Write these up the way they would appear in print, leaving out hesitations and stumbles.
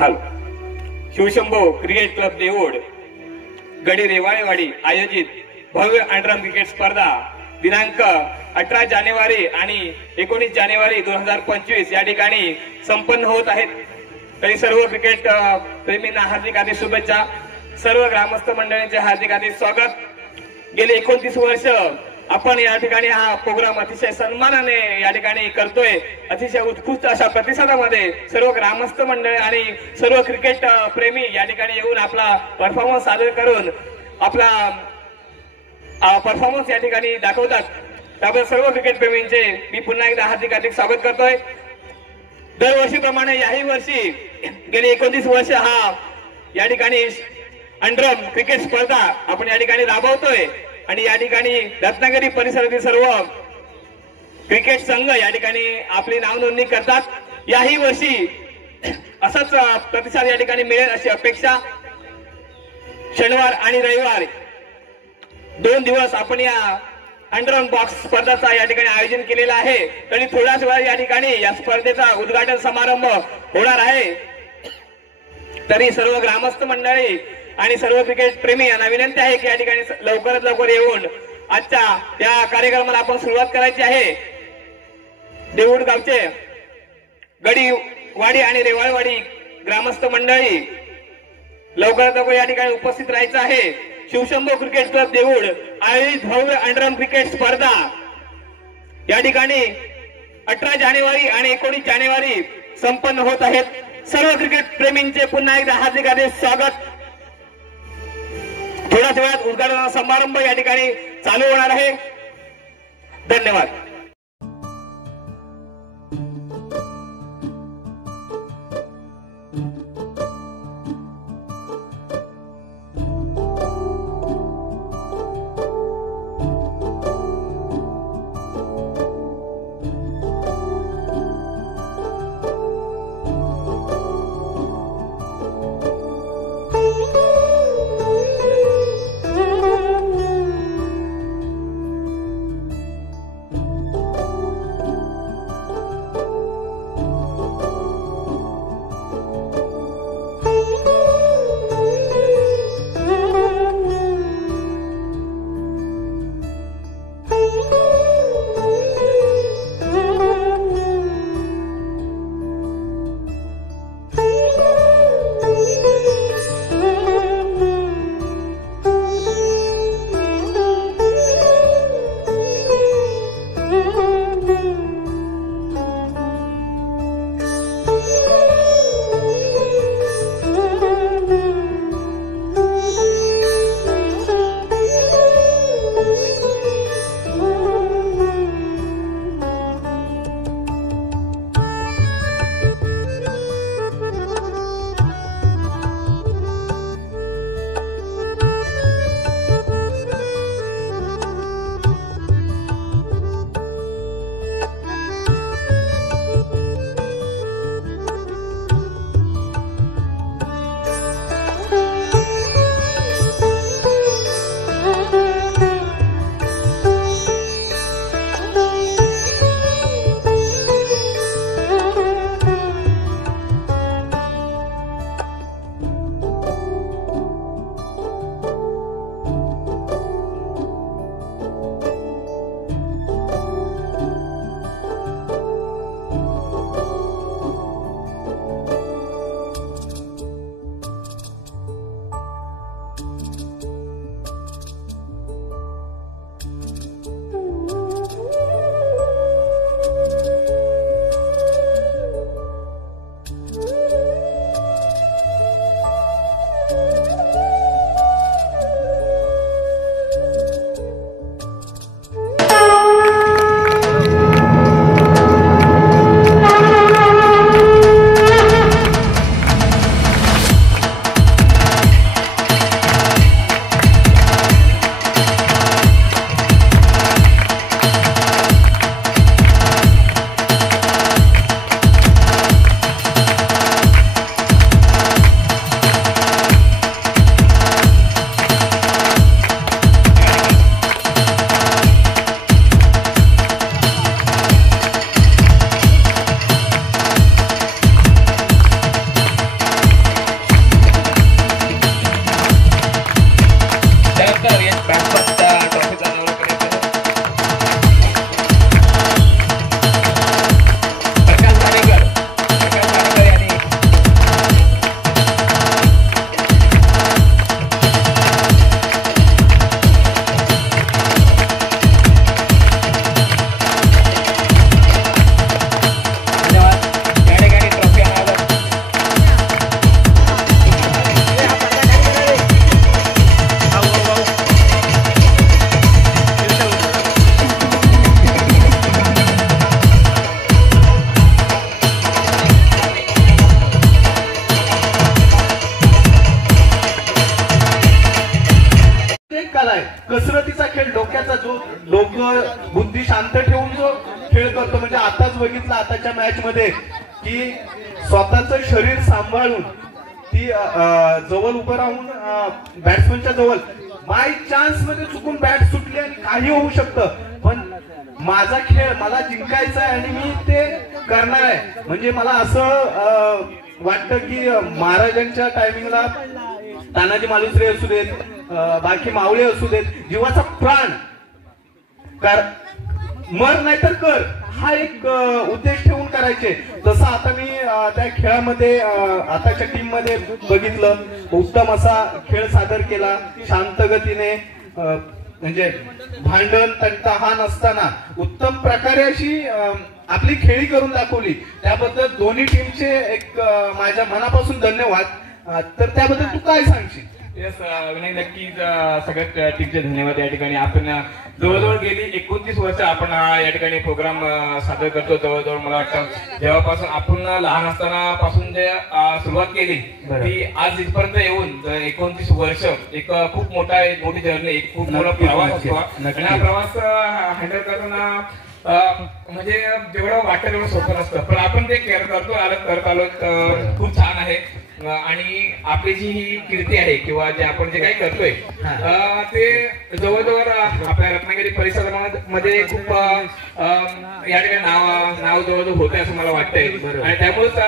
Hello. Shivshambho cricket club देऊळ गडी रेवाळेवाडी आयोजित भव्य अंडरआर्म क्रिकेट स्पर्धा दिनांक 18 जानेवारी आणि 19 जानेवारी 2025 या ठिकाणी संपन्न होत आहेत. तरी सर्व क्रिकेट प्रेमींना हार्दिक हार्दिक शुभेच्छा. सर्व ग्रामस्थ मंडळींचे हार्दिक हार्दिक स्वागत. गेले 29 वर्ष आपण या ठिकाणी हा प्रोग्राम अतिशय सन्मानाने या ठिकाणी करतोय. अतिशय उत्कृष्ट अशा प्रतिसादामध्ये सर्व ग्रामस्थ मंडळ आणि सर्व क्रिकेट प्रेमी या ठिकाणी येऊन आपला परफॉर्मन्स सादर करून आपला परफॉर्मन्स या ठिकाणी दाखवतात. त्यामुळे सर्व क्रिकेट प्रेमींचे मी पुन्हा एकदा हार्दिक हार्दिक स्वागत करतोय. दरवर्षीप्रमाणे याही वर्षी गेली 29 वर्ष हा या ठिकाणी अंडरआर्म क्रिकेट स्पर्धा आपण या ठिकाणी राबवतोय आणि या ठिकाणी रत्नागिरी परिसरातील सर्व क्रिकेट संघ या ठिकाणी आपली नाव नोंदणी करतात. याही वर्षी असाच प्रतिसाद या ठिकाणी मिळेल अशी अपेक्षा. शनिवार आणि रविवार 2 दिवस आपण या अंडरआर्म बॉक्स स्पर्धाचा या ठिकाणी आयोजन केलेला आहे. तरी थोड्याच वेळा या ठिकाणी या स्पर्धेचा उद्घाटन समारंभ होणार आहे. तरी सर्व ग्रामस्थ मंडळी आणि सर्व क्रिकेट प्रेमी यांना विनंती आहे की या ठिकाणी लवकरात लवकर येऊन आजच्या या कार्यक्रमाला आपण सुरुवात करायची आहे. देऊळ गावचे गडीवाडी आणि रेवाळवाडी ग्रामस्थ मंडळी लवकरात लवकर या ठिकाणी उपस्थित राहायचं आहे. शिवशंभो क्रिकेट क्लब देऊळ आयोजित भव्य अंडरआर्म क्रिकेट स्पर्धा या ठिकाणी 18 जानेवारी आणि 19 जानेवारी संपन्न होत आहेत. सर्व क्रिकेट प्रेमींचे पुन्हा एकदा हार्दिक हार्दिक स्वागत. थोड्याच वेळात उद्घाटन समारंभ या ठिकाणी चालू होणार आहे. धन्यवाद. कसरतीचा खेळ, डोक्याचा जो डोकं बुद्धी शांत ठेवून जो खेळ करतो. म्हणजे आताच बघितलं आताच्या मॅच मध्ये की स्वतःचं शरीर सांभाळून ती जवळ उभं राहून बॅट्समनच्या जवळ बाय चान्स मध्ये चुकून बॅट सुटली आणि काही होऊ शकतं, पण माझा खेळ मला जिंकायचा आहे आणि मी ते करणार आहे. म्हणजे मला असं वाटतं की महाराजांच्या टायमिंगला तानाजी मालुसरे असू देत, बाकी मावळे असू देत, जीवाचा प्राण मर नाही तर कर हा एक उद्देश ठेवून करायचे. तसं आता मी त्या खेळामध्ये आताच्या टीम मध्ये बघितलं, उत्तम असा खेळ सादर केला, शांत गतीने, म्हणजे भांडण तंटा हा नसताना उत्तम प्रकारे अशी आपली खेळी करून दाखवली. त्याबद्दल दोन्ही टीमचे एक माझ्या मनापासून धन्यवाद. तर त्याबद्दल तू काय सांगशील? यस विनय, नक्कीच सगळ्यात टीमचे धन्यवाद. या ठिकाणी आपण जवळजवळ गेली 29 वर्ष आपण या ठिकाणी प्रोग्राम सादर करतो. जवळजवळ मला वाटतं जेव्हापासून आपण लहान असताना पासून जे सुरुवात केली ती आज इथपर्यंत येऊन 29 वर्ष एक खूप मोठी जर्नी, एक खूप मोठा प्रवास असतो. आणि हा प्रवास हँडल करताना म्हणजे जेवढं वाटतं तेवढं सोपं नसतं, पण आपण ते केअर करत आलो खूप छान आहे. आणि आपली जी ही कीर्ती आहे किंवा जे आपण जे काही करतोय ते जवळजवळ आपल्या रत्नागिरी परिसरामध्ये खूप या ठिकाणी नाव जवळजवळ होतंय असं मला वाटतंय. आणि त्यामुळेच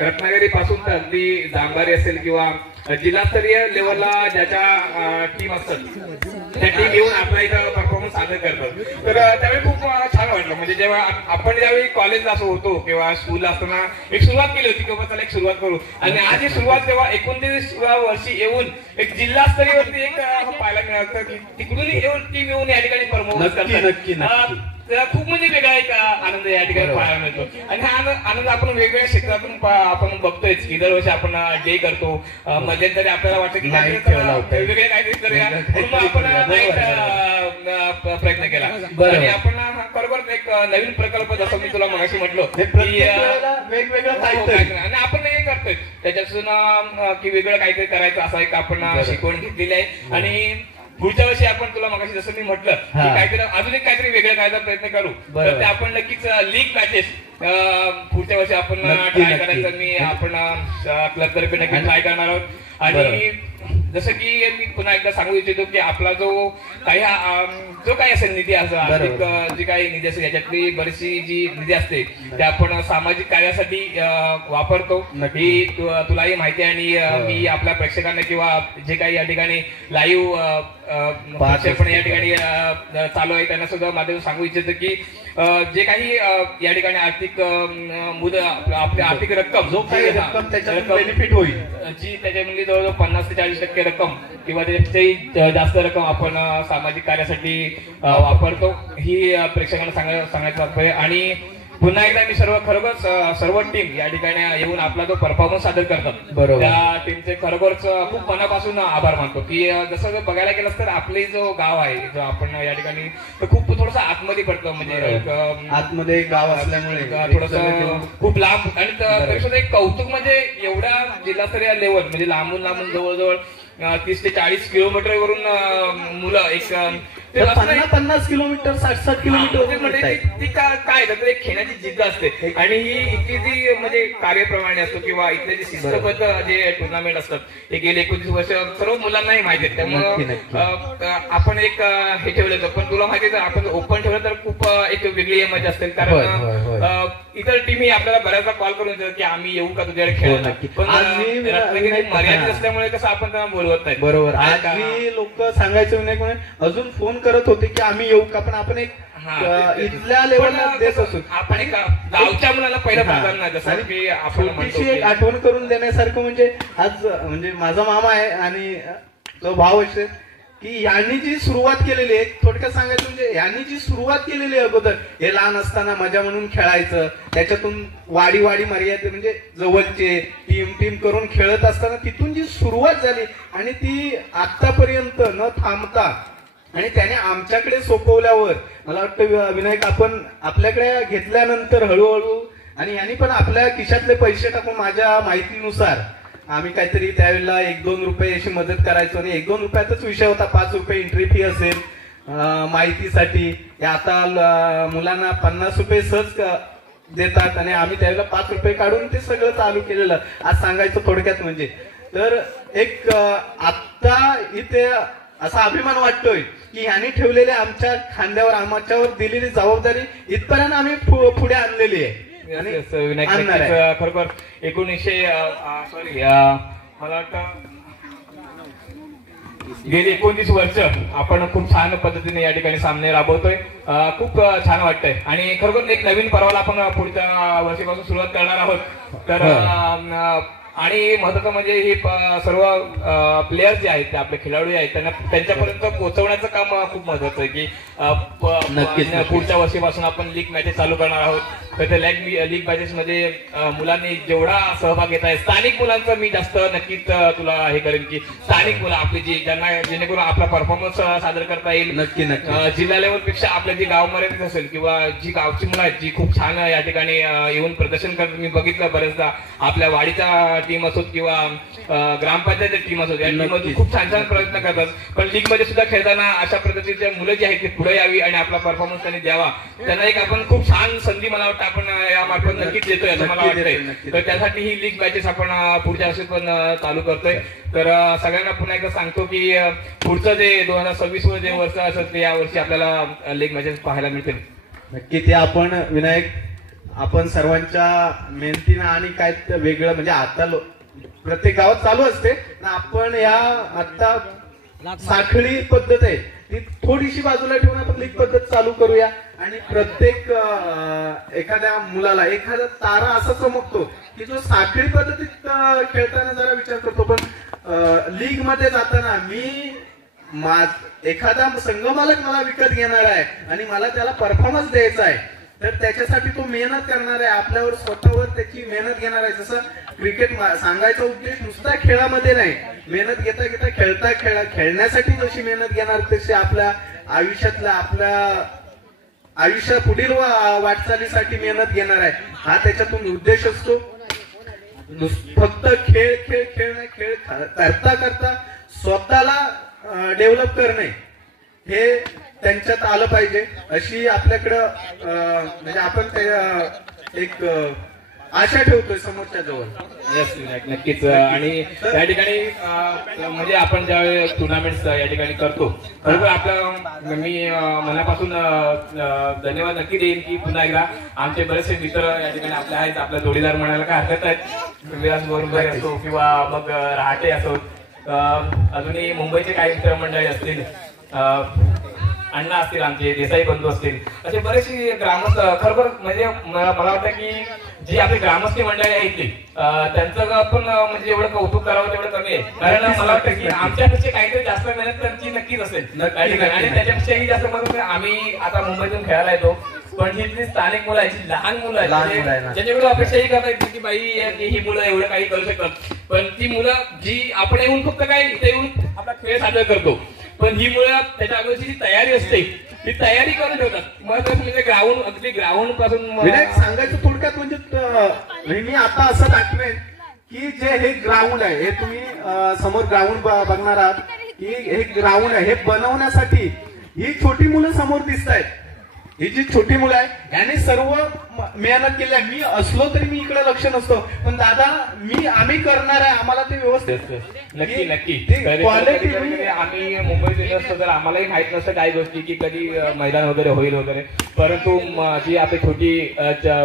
रत्नागिरी पासून तर अगदी जांभारी असेल किंवा जिल्हास्तरीय लेवलला ज्याच्या टीम असतात त्या टीम येऊन आपल्या इथं परफॉर्मन्स सादर करतात. तर त्यावेळी खूप छान वाटलं. म्हणजे जेव्हा आपण ज्यावेळी कॉलेजला असं होतो किंवा स्कूलला असताना एक सुरुवात केली होती किंवा त्याला एक सुरुवात करू, आणि आज ही सुरुवात जेव्हा 29व्या वर्षी येऊन एक जिल्हास्तरीयवरती एक पाहायला मिळालं की तिकडून येऊन टीम येऊन या ठिकाणी परफॉर्मन्स करतात. खूप म्हणजे वेगळा एक आनंद या ठिकाणी पाहायला मिळतो. आणि हा आनंद आपण वेगवेगळ्या क्षेत्रातून आपण बघतोय की दरवर्षी आपण डे करतो. मध्यंतरी आपल्याला वाटतं की वेगवेगळे काहीतरी करूया म्हणून आपण प्रयत्न केला. आणि आपण खरोखर एक नवीन प्रकल्प, जसं मी तुला मगाशी म्हटलो की वेगवेगळं आणि आपण हे करतोय त्याच्यापासून की वेगळं काहीतरी करायचं असं एक आपण शिकवण घेतलेली आहे. आणि पुढच्या वर्षी आपण तुला मगाशी जसं मी म्हटलं की काहीतरी अजून एक काहीतरी वेगळं करायचा प्रयत्न करू, तर ते आपण नक्कीच लीग मॅचेस पुढच्या वर्षी आपण ट्राय करायचं. मी आपण क्लब तर्फे नक्की ट्राय करणार आहोत. आणि जसं की मी पुन्हा एकदा सांगू इच्छितो की आपला जो काही असेल निधी आर्थिक जी काही निधी असेल याच्यातली बरीचशी जी निधी असते ते आपण सामाजिक कार्यासाठी वापरतो. ही तुलाही माहिती आहे. आणि मी आपल्या प्रेक्षकांना किंवा जे काही या ठिकाणी लाईव्ह प्रक्षेपण या ठिकाणी चालू आहे त्यांना सुद्धा माझं सांगू इच्छितो की जे काही या ठिकाणी आर्थिक आपली आर्थिक रक्कम जो काही बेनिफिट होईल जी त्याच्यामध्ये जवळजवळ 50 ते 40% रक्कम किंवा त्याच्यापेक्षाही जास्त रक्कम आपण सामाजिक कार्यासाठी वापरतो. ही प्रेक्षकांना सांगायचं तात्पर्य. आणि पुन्हा एकदा मी सर्व टीम या ठिकाणी येऊन आपला जो परफॉर्मन्स सादर करतात त्या टीमचे खरोखरच खूप मनापासून आभार मानतो. की जसं बघायला गेलं तर आपले जो गाव आहे जो आपण या ठिकाणी खूप थोडस आतमध्ये पडतं, म्हणजे आतमध्ये गाव असल्यामुळे थोडस खूप लांब. आणि त्यापेक्षा एक कौतुक म्हणजे एवढ्या जिल्हास्तरीय लेवल म्हणजे लांबून जवळजवळ 30 ते 40 किलोमीटर वरून मुलं एक 50 किलोमीटर 60 किलोमीटर ती काय तर एक खेळण्याची जिद्द असते. आणि ही इथली जी म्हणजे कार्यप्रमाणे असतो किंवा इथले जे शिस्तबद्ध जे टुर्नामेंट असतात ते गेले 29 वर्ष सर्व मुलांनाही माहिती आहे. त्यामुळं आपण एक हे ठेवलं होतं. पण तुला माहिती आहे आपण ओपन ठेवलं तर खूप एक वेगळी मजा असते. कारण इतर टीमही आपल्याला बऱ्याचदा कॉल करून देतात की आम्ही येऊ का तुझ्याकडे खेळण्यासाठी, पण मर्यादित असल्यामुळे कसं आपण त्यांना बोलवत नाही. बरोबर. आज लोक सांगायचं नाही अजून फोन करत होते की आम्ही येऊ का, पण आपण एक इथल्या लेवलला देत असतो. आपण एक गावच्या मुलाला पहिलं प्राधान्य जसं की आपण एक आठवण करून देण्यासारखं म्हणजे आज म्हणजे माझा मामा आहे आणि तो भाव असेल की यांनी जी सुरुवात केलेली आहे, थोडक्यात सांगायचं म्हणजे यांनी जी सुरुवात केलेली आहे अगोदर हे लहान असताना मजा म्हणून खेळायचं, त्याच्यातून वाडी मर्यादा म्हणजे जवळचे टीम करून खेळत असताना तिथून जी सुरुवात झाली आणि ती आतापर्यंत न थांबता आणि त्याने आमच्याकडे सोपवल्यावर मला वाटतं विनायक आपण आपल्याकडे घेतल्यानंतर हळूहळू आणि यांनी पण आपल्या खिशातले पैसे टाकून माझ्या माहितीनुसार आम्ही काहीतरी त्यावेळेला 1-2 रुपये अशी मदत करायचो आणि 1-2 रुपयातच विषय होता. 5 रुपये एंट्री फी असेल माहितीसाठी. आता मुलांना 50 रुपये सहज देतात आणि आम्ही त्यावेळेला 5 रुपये काढून ते सगळं चालू केलेलं. आज सांगायचं थोडक्यात म्हणजे तर एक आता इथे असा अभिमान वाटतोय की ह्याने ठेवलेले आमच्या खांद्यावर आमच्यावर दिलेली जबाबदारी इथपर्यंत आम्ही पुढे आणलेली आहे आणि विनायक आणणार आहे. नक्कीच, खरोखर 1900 सॉरी मला वाटतं गेली 29 वर्ष आपण खूप छान पद्धतीने या ठिकाणी सामने राबवतोय. खूप छान वाटतंय आणि खरोखर एक नवीन पर्वाला आपण पुढच्या वर्षीपासून सुरुवात करणार आहोत. तर आणि महत्वाचं म्हणजे हे सर्व प्लेयर्स जे आहेत ते आपले खेळाडू आहेत त्यांना त्यांच्यापर्यंत पोहोचवण्याचं काम खूप महत्वाचं आहे की पुढच्या वर्षीपासून आपण लीग मॅचेस चालू करणार आहोत. तर त्या लीग मॅचेस मध्ये मुलांनी जेवढा सहभाग घेत आहे स्थानिक मुलांचं मी जास्त नक्कीच तुला हे करेन की स्थानिक मुलं आपली जी ज्यांना जेणेकरून आपला परफॉर्मन्स सादर करता येईल. नक्की जिल्हा लेवल पेक्षा आपल्या जी गाव मर्यादित असेल किंवा जी गावची मुलं आहेत जी खूप छान या ठिकाणी येऊन प्रदर्शन करतात. मी बघितलं बरेचदा आपल्या वाडीचा टीम असोत किंवा ग्रामपंचायत टीम असोत या टीममधून खूप छान छान प्रयत्न करतात. पण लीग मध्ये सुद्धा खेळताना अशा पद्धतीचे मुलं जी आहेत ती पुढे यावी आणि आपला परफॉर्मन्स त्यांनी द्यावा. त्यांना एक आपण खूप छान संधी मला वाटतं आपण यामार्फत नक्कीच देतोय असं मला वाटतंय. तर त्यासाठी ही लीग मॅचेस आपण पुढच्या वर्षी पण चालू करतोय. तर सगळ्यांना पुन्हा एकदा सांगतो की पुढचं जे 2026 जे वर्ष असेल ते या वर्षी आपल्याला लीग मॅचेस पाहायला मिळतील. नक्की ते आपण विनायक आपण सर्वांच्या मेहनतीनं आणि काय वेगळं म्हणजे आता प्रत्येक गावात चालू असते ना. आपण या आता साखळी पद्धत आहे ती थोडीशी बाजूला ठेवून आपण लीग पद्धत चालू करूया आणि प्रत्येक एखाद्या मुलाला एखादा तारा असा चमकतो की जो साखळी पद्धतीत खेळताना जरा विचार करतो. पण लीग मध्ये जाताना मी एखादा संघमालक मला विकत घेणार आहे आणि मला त्याला परफॉर्मन्स द्यायचा आहे तर त्याच्यासाठी तो मेहनत करणार आहे. आपल्यावर स्वतःवर त्याची मेहनत घेणार आहे. जसं क्रिकेट सांगायचा उद्देश नुसता खेळामध्ये नाही. मेहनत घेता घेता खेळण्यासाठी जशी मेहनत घेणार तशी आपल्या आयुष्यातल्या आपल्या आयुष्या पुढील वाटचालीसाठी मेहनत घेणार आहे. हा त्याच्यातून उद्देश असतो. फक्त खेळ खेळ खेळ नाही खेळ करता करता स्वतःला डेव्हलप करणे हे त्यांच्यात आलं पाहिजे अशी आपल्याकडं म्हणजे आपण एक आशा ठेवतोय समोरच्या जवळ. येस विनायक नक्कीच. आणि या ठिकाणी म्हणजे आपण ज्यावेळी टुर्नामेंट या ठिकाणी करतो बरोबर आपल्या मी मनापासून धन्यवाद नक्की देईन की पुन्हा एकदा आमचे बरेचसे मित्र या ठिकाणी आपले आहेत. आपला जोडीदार म्हणायला काय हरकत आहेत. विलास बोरभाई असो किंवा मग रहाटे असो अजूनही मुंबईचे काही मित्रमंडळी असतील अण्णा असतील आमचे देसाई बंधू असतील असे बरेचसे ग्रामस्थ खरोखर म्हणजे मला वाटतं की जी आपली ग्रामस्थ मंडळी आहेत ती त्यांचं आपण म्हणजे एवढं कौतुक करावं तेवढं कमी आहे. कारण मला वाटतं की आमच्यापेक्षा काहीतरी जास्त मेहनत त्यांची नक्कीच असेल आणि त्याच्यापेक्षाही जास्त म्हणून आम्ही आता मुंबईतून खेळायला येतो. पण ही जी स्थानिक मुलं आहेत जी लहान मुलं आहेत ज्यांच्याकडून अपेक्षाही करता येते की बाई ही मुलं एवढं काही करू शकतात. पण ती मुलं जी आपण येऊन फक्त काय इथे येऊन आपला खेळ सादर करतो पण ही मुलं त्याच्या अगोदरची जी तयारी असते ती तयारी करून ठेवतात. महत्वाचं म्हणजे ग्राउंड अगदी ग्राउंड पासून विनायक सांगायचं थोडक्यात म्हणजे मी आता असं दाखवेन की जे हे ग्राउंड आहे हे तुम्ही समोर ग्राउंड बघणार आहात की हे ग्राउंड आहे हे बनवण्यासाठी ही छोटी मुलं समोर दिसत आहेत. ही जी छोटी मुलं आहे यांनी सर्व मेहनत केली आहे. मी असलो तरी मी इकडे लक्ष नसतो पण दादा आम्ही करणार आहे आम्हाला ते व्यवस्थित नक्की नक्की क्वालिटी. आम्ही मुंबईत येत असतो तर आम्हालाही माहित नसतं काही गोष्टी की कधी मैदान वगैरे होईल वगैरे. परंतु जी आपली छोटी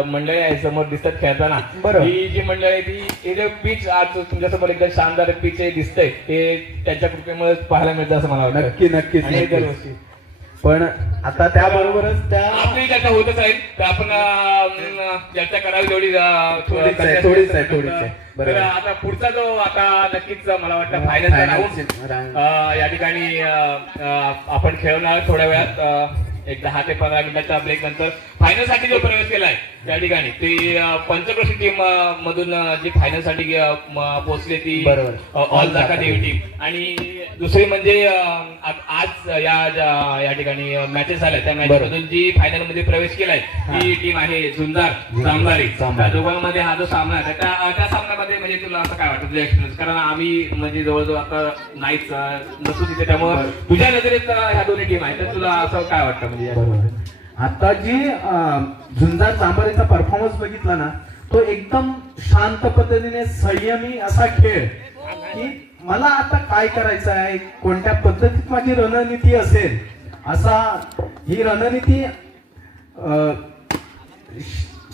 मंडळी आहे समोर दिसतात खेळताना ही जी मंडळी आहे ती पीच आज तुमच्यासमोर एकदम शानदार पीच दिसतंय ते त्यांच्या कृपेमुळे पाहायला मिळतं असं मला वाटतं. नक्की नक्कीच. पण आता त्याबरोबरच त्या आपली चर्चा होतच आहे तर आपण चर्चा करावी तेवढी थोडीच आहे. तर आता पुढचा जो आता नक्कीच मला वाटतं फायनल या ठिकाणी आपण खेळणार थोड्या वेळात एक 10 ते 15 मिनिटाच्या ब्रेक नंतर फायनल साठी जो प्रवेश केलाय त्या ठिकाणी ती पंचक्रोशी टीम मधून जी फायनल साठी पोहोचली ती ऑल जाका देवी टीम आणि दुसरी म्हणजे आज या ठिकाणी मॅचेस झाल्या त्या मॅच मधून जी फायनल मध्ये प्रवेश केलाय ती टीम आहे झुंजार जांभारी. त्या दोघांमध्ये हा जो सामना आहे त्या सामन्यामध्ये म्हणजे तुला असं काय वाटतं तुझा एक्सपिरियन्स? कारण आम्ही म्हणजे जवळजवळ आता नाहीच नसू तिथे, त्यामुळे तुझ्या नजरेत ह्या दोन्ही टीम आहेत, तर तुला असं काय वाटतं म्हणजे आता जी झुंजार चांभारेचा परफॉर्मन्स बघितला ना, तो एकदम शांत पद्धतीने संयमी असा खेळ की मला आता काय करायचं आहे, कोणत्या पद्धतीत माझी रणनीती असेल, असा ही रणनीती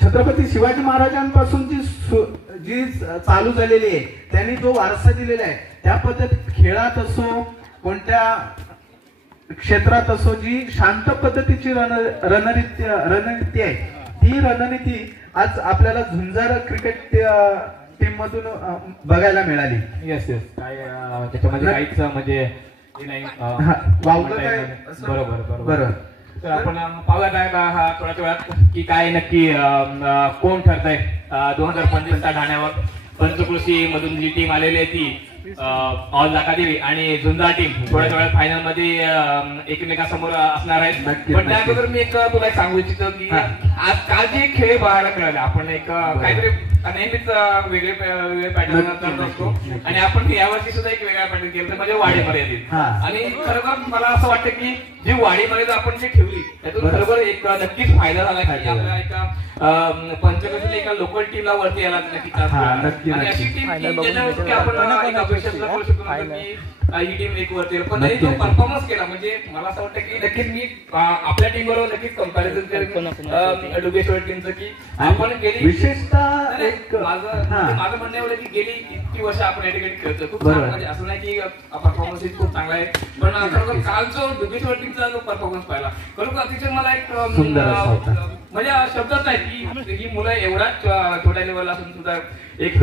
छत्रपती शिवाजी महाराजांपासून जी चालू झालेली आहे, त्यांनी जो वारसा दिलेला आहे त्या पद्धतीत खेळात असो कोणत्या क्षेत्रात असो, जी शांत पद्धतीची रणनीती आहे, ती रणनीती आज आपल्याला झुंजार क्रिकेट टीम मधून बघायला मिळाली. येस येस, काय त्याच्यामध्ये काहीच म्हणजे बरोबर बरोबर. तर आपण पाहूयात हा थोड्याच वेळात की काय नक्की कोण ठरतंय 2025च्या ठाण्यावर. पंचकृषी मधून जी टीम आलेली आहे ती ऑल लाखादेवी आणि झुंजार टीम थोड्याच वेळात फायनल मध्ये एकमेकांसमोर असणार आहेत. पण त्या अगोदर मी एक तुला एक सांगू इच्छितो की आज काल जे खेळ पाहायला मिळाले, आपण एक काहीतरी नेहमीच वेगळे पॅटर्न करत असतो आणि आपण यावर्षी सुद्धा एक वेगळा पॅटर्न केलं म्हणजे वाडी मर्यादित. आणि खरोखर मला असं वाटतं की जी वाडी मर्यादा आपण जी ठेवली त्यातून खरोखर एक नक्कीच फायदा झाला की आपल्या एका पंचकृषीला एका लोकल टीमला वरती यायला नक्की. आणि अशी टीम ज्याच्यावरती आपण एक अपेक्षा करू शकतो की ही टीम एक वरती येईल. पण तो परफॉर्मन्स केला म्हणजे मला असं वाटतं की नक्कीच मी आपल्या टीम बरोबर नक्कीच कंपॅरिझन करेन डुबेश्वर टीमचं की आपण गेली विशेषतः माझं म्हणणं एवढं की गेली इतकी वर्ष आपण या ठिकाणी खेळतोय खूप छान. म्हणजे असं नाही की परफॉर्मन्स खूप चांगला आहे, पण खरोखर काल जो डुबेश्वर टीमचा जो परफॉर्मन्स पाहिला खरोखर अतिशय मला एक म्हणजे शब्दच नाही की ही मुलं एवढ्याच छोट्या लेवलला असून सुद्धा एक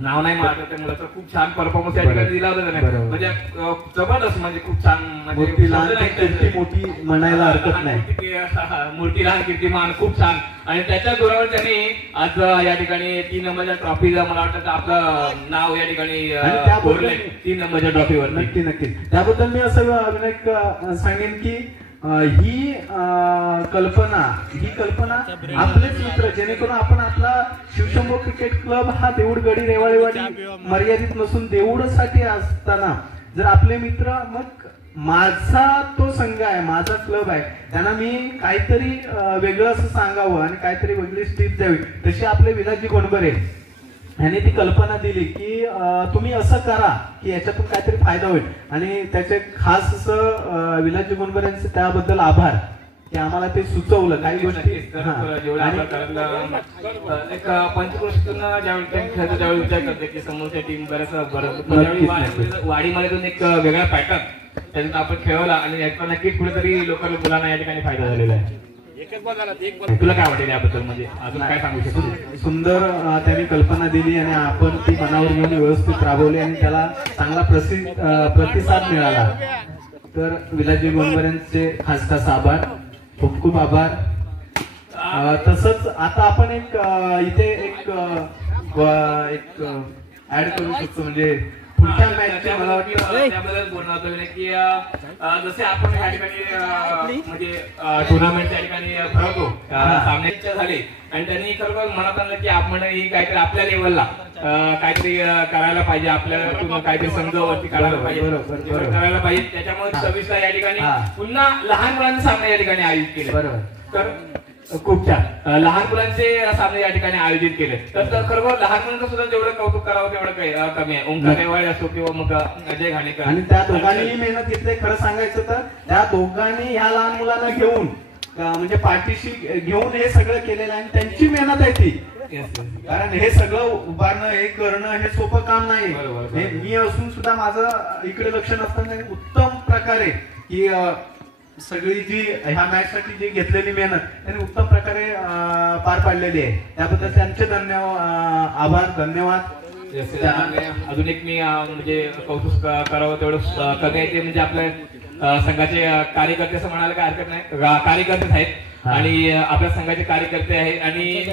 नाव नाही मारत त्या मुलाचा खूप छान परफॉर्मन्स या ठिकाणी दिला होता त्याने. म्हणजे जबरदस्त, म्हणजे खूप छान, म्हणजे मोठी म्हणायला हरकत नाही, मूर्ती लहान कीर्तिमान खूप छान. आणि त्याच्या जोरावर त्यांनी आज या ठिकाणी 3 नंबरच्या ट्रॉफीला मला वाटतं आपलं नाव या ठिकाणी 3 नंबरच्या ट्रॉफीवर. नक्की नक्की. त्याबद्दल मी असं विनायक सांगेन की ही कल्पना आपलेच मित्र, जेणेकरून आपण आपला शिवशंभो क्रिकेट क्लब हा देऊळगडी रेवाळेवाडी मर्यादित नसून देऊळसाठी असताना जर आपले मित्र, मग माझा तो संघ आहे, माझा क्लब आहे, त्यांना मी काहीतरी वेगळं असं सांगावं आणि काहीतरी वेगळी स्टिप द्यावी. तशी आपले विलासजी गोंडबरे यांनी ती कल्पना दिली की तुम्ही असं करा की याच्यातून काहीतरी फायदा होईल. आणि त्याचे खास असं विलासजी गोंडबरे यांचे त्याबद्दल आभार की आम्हाला ते सुचवलं काही गोष्टी. एक पंचकृषीतून ज्यावेळी विचार करते की समोरच्या टीम बऱ्याच वाडीमध्ये एक वेगळा पॅटर्न त्याच्यात आपण खेळवला आणि याचा नक्कीच कुठेतरी लोकल मुलांना या ठिकाणी फायदा झालेला आहे. तुला काय वाटेल याबद्दल, म्हणजे अजून काय सांगू शकतो? सुंदर त्यांनी कल्पना दिली आणि आपण ती मनावर घेऊन व्यवस्थित राबवली आणि त्याला चांगला प्रतिसाद मिळाला. तर विलासजी गोंडबरेंचे खास खास आभार, खूप खूप आभार. तसंच आता आपण एक इथे एक ऍड करू शकतो, म्हणजे पुढच्या मॅचचे मला वाटतं त्याबद्दल बोलणं होतं की जसे आपण या ठिकाणी म्हणजे टुर्नामेंट त्या ठिकाणी ठरवतो, सामने झाले आणि त्यांनी खरोखर मनात आणलं की आपण काहीतरी आपल्या लेवलला काहीतरी करायला पाहिजे, आपल्याला काहीतरी संघावरती करायला पाहिजे. त्याच्यामुळे 26 या ठिकाणी पुन्हा लहान मुलांचे सामने या ठिकाणी आयोजित केले. बरोबर. तर खूप छान लहान मुलांचे सामने या ठिकाणी आयोजित केले. तर खरोखर लहान मुलांचं सुद्धा जेवढं कौतुक करावं तेवढं काही कमी आहे. ओंकार रेवाळे असो किंवा मग अजय घाणेकर, आणि त्या दोघांनी मेहनत घेतली. खरं सांगायचं तर त्या दोघांनी ह्या लहान मुलांना घेऊन म्हणजे पाठीशी घेऊन हे सगळं केलेलं आहे आणि त्यांची मेहनत आहे ती. कारण हे सगळं उभारणं, हे करणं हे सोपं काम नाही. हे मी असून सुद्धा माझं इकडे लक्ष नसताना उत्तम प्रकारे की सगळी जी ह्या मॅच साठी जी घेतलेली मेहनत त्यांनी उत्तम प्रकारे पार पाडलेली आहे. त्याबद्दल त्यांचे आभार, धन्यवाद. अजून एक मी म्हणजे कौतुक करावं तेवढं कमी आहे ते म्हणजे आपल्या संघाचे कार्यकर्ते असं म्हणायला काय हरकत नाही, कार्यकर्तेच आहेत आणि आपल्या संघाचे कार्यकर्ते आहेत. आणि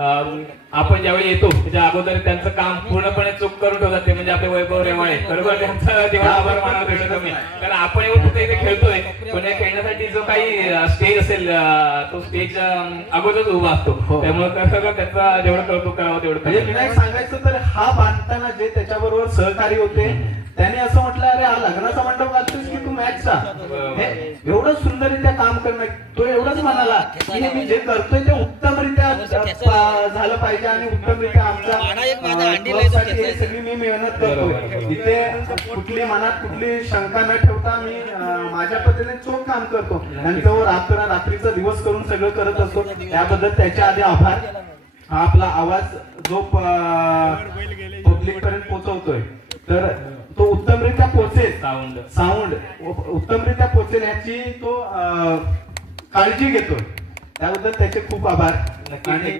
आपण ज्यावेळी येतो त्याच्या अगोदर त्यांचं काम पूर्णपणे चूक करून ठेवतात ते म्हणजे आपले वैभव रेवाळे. बरोबर, त्यांचा जेव्हा आभार मानावं तेवढं कमी आहे. कारण आपण एवढं कुठे इथे खेळतोय पण या खेळण्यासाठी जो काही स्टेज असेल तो स्टेज अगोदरच उभा असतो. त्यामुळे त्याचा जेवढं कौतुक करावं तेवढं म्हणजे विनायक सांगायचं तर हा बांधताना जे त्याच्याबरोबर सहकारी होते त्याने असं म्हटलं, अरे हा लग्नाचा मंडप घालतोस की तू मॅचचा, एवढं सुंदररित्या काम करणं. तो एवढंच म्हणाला की हे मी जे करतोय ते उत्तमरित्या झालं पाहिजे आणि उत्तमरित्या आमच्या हे सगळी मी मेहनत करतोय. इथे कुठली मनात कुठली शंका न ठेवता मी माझ्या पद्धतीने चोख काम करतो आणि तो रात्रीचा दिवस करून सगळं करत असतो. त्याबद्दल त्याच्या आधी आभार. हा आपला आवाज जो पब्लिक पर्यंत पोहोचवतोय तर तो उत्तमरित्या पोहोचेल, साऊंड उत्तमरित्या पोहोचेल याची तो काळजी घेतोय. त्याबद्दल त्याचे खूप आभार. आणि